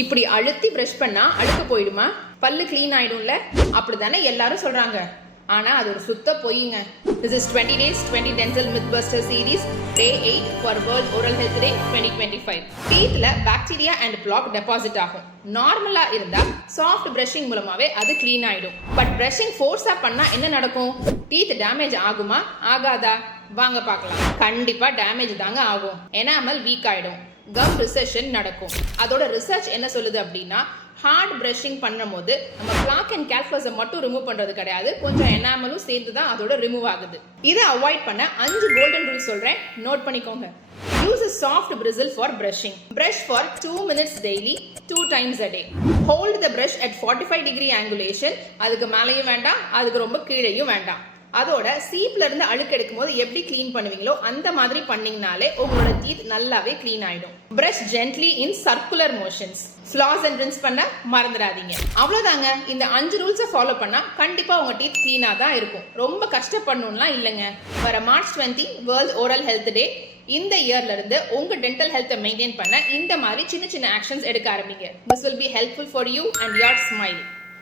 இப்படி அழுத்தி பிரஷ் பண்ணா அழுக்கு போயிடுமா? பல்லு கிளீன் ஆயிடும்ல? அப்படிதானே எல்லாரும் சொல்றாங்க. ஆனா அது ஒரு சுத்த பொய்ங்க. This is 20 days 20 dental mythbuster series day 8 for World Oral Health Day 2025. டீத்ல பாக்டீரியா அண்ட் பிளாக் டெபாசிட் ஆகும். நார்மலா இருந்தா சாஃப்ட் பிரஷிங் மூலமாவே அது கிளீன் ஆயிடும். பட் பிரஷிங் ஃபோர்ஸா பண்ணா என்ன நடக்கும்? டீத் டேமேஜ் ஆகுமா ஆகாதா? வாங்க பார்க்கலாம். கண்டிப்பா டேமேஜ் தாங்க ஆகும். எனாமல் வீக் ஆயிடும். கம் ரிசெஷன் நடக்கும். அதோட ரிசர்ச் என்ன சொல்லுது அப்படின்னா, ஹார்ட் பிரஷிங் பண்ணும்போது நம்ம பிளாக் அண்ட் கேல்ஃபஸை மட்டும் ரிமூவ் பண்றது கிடையாது, கொஞ்சம் எனாமலும் சேர்த்து தான் அதோட ரிமூவ் ஆகுது. இதை அவாய்ட் பண்ண 5 கோல்டன் ரூல்ஸ் சொல்றேன், நோட் பண்ணிக்கோங்க. Use a soft bristle for brushing. Brush for 2 minutes daily, 2 times a day. Hold the brush at 45 degree angulation. அதுக்கு மேலேயும் வேண்டாம், அதுக்கு ரொம்ப கீழேயும் வேண்டாம். அதோட சீப்ல இருந்து அழுக்கு எடுக்கும் போது எப்படி கிளீன் பண்ணுவீங்களோ அந்த மாதிரி பண்ணீங்கனாலே உங்களோட டீத் நல்லாவே கிளீன் ஆயிடும். Brush gently in circular motions. Flaws and rinse பண்ண மறந்துடாதீங்க. அவ்வளவுதாங்க. இந்த 5 ரூல்ஸை ஃபாலோ பண்ணா கண்டிப்பா உங்க டீத் கிளீனா தான் இருக்கும். ரொம்ப கஷ்டப்படணும்லாம் இல்லைங்க. வர மார்ச் 20 வேர்ல்ட் ஓரல் ஹெல்த் டே. இந்த இயர்ல இருந்து உங்க டென்டல் ஹெல்த்தை மெயின்டைன் பண்ண இந்த மாதிரி சின்ன சின்ன ஆக்ஷன்ஸ் எடுக்க ஆரம்பிங்க. This will be helpful for you and your smile.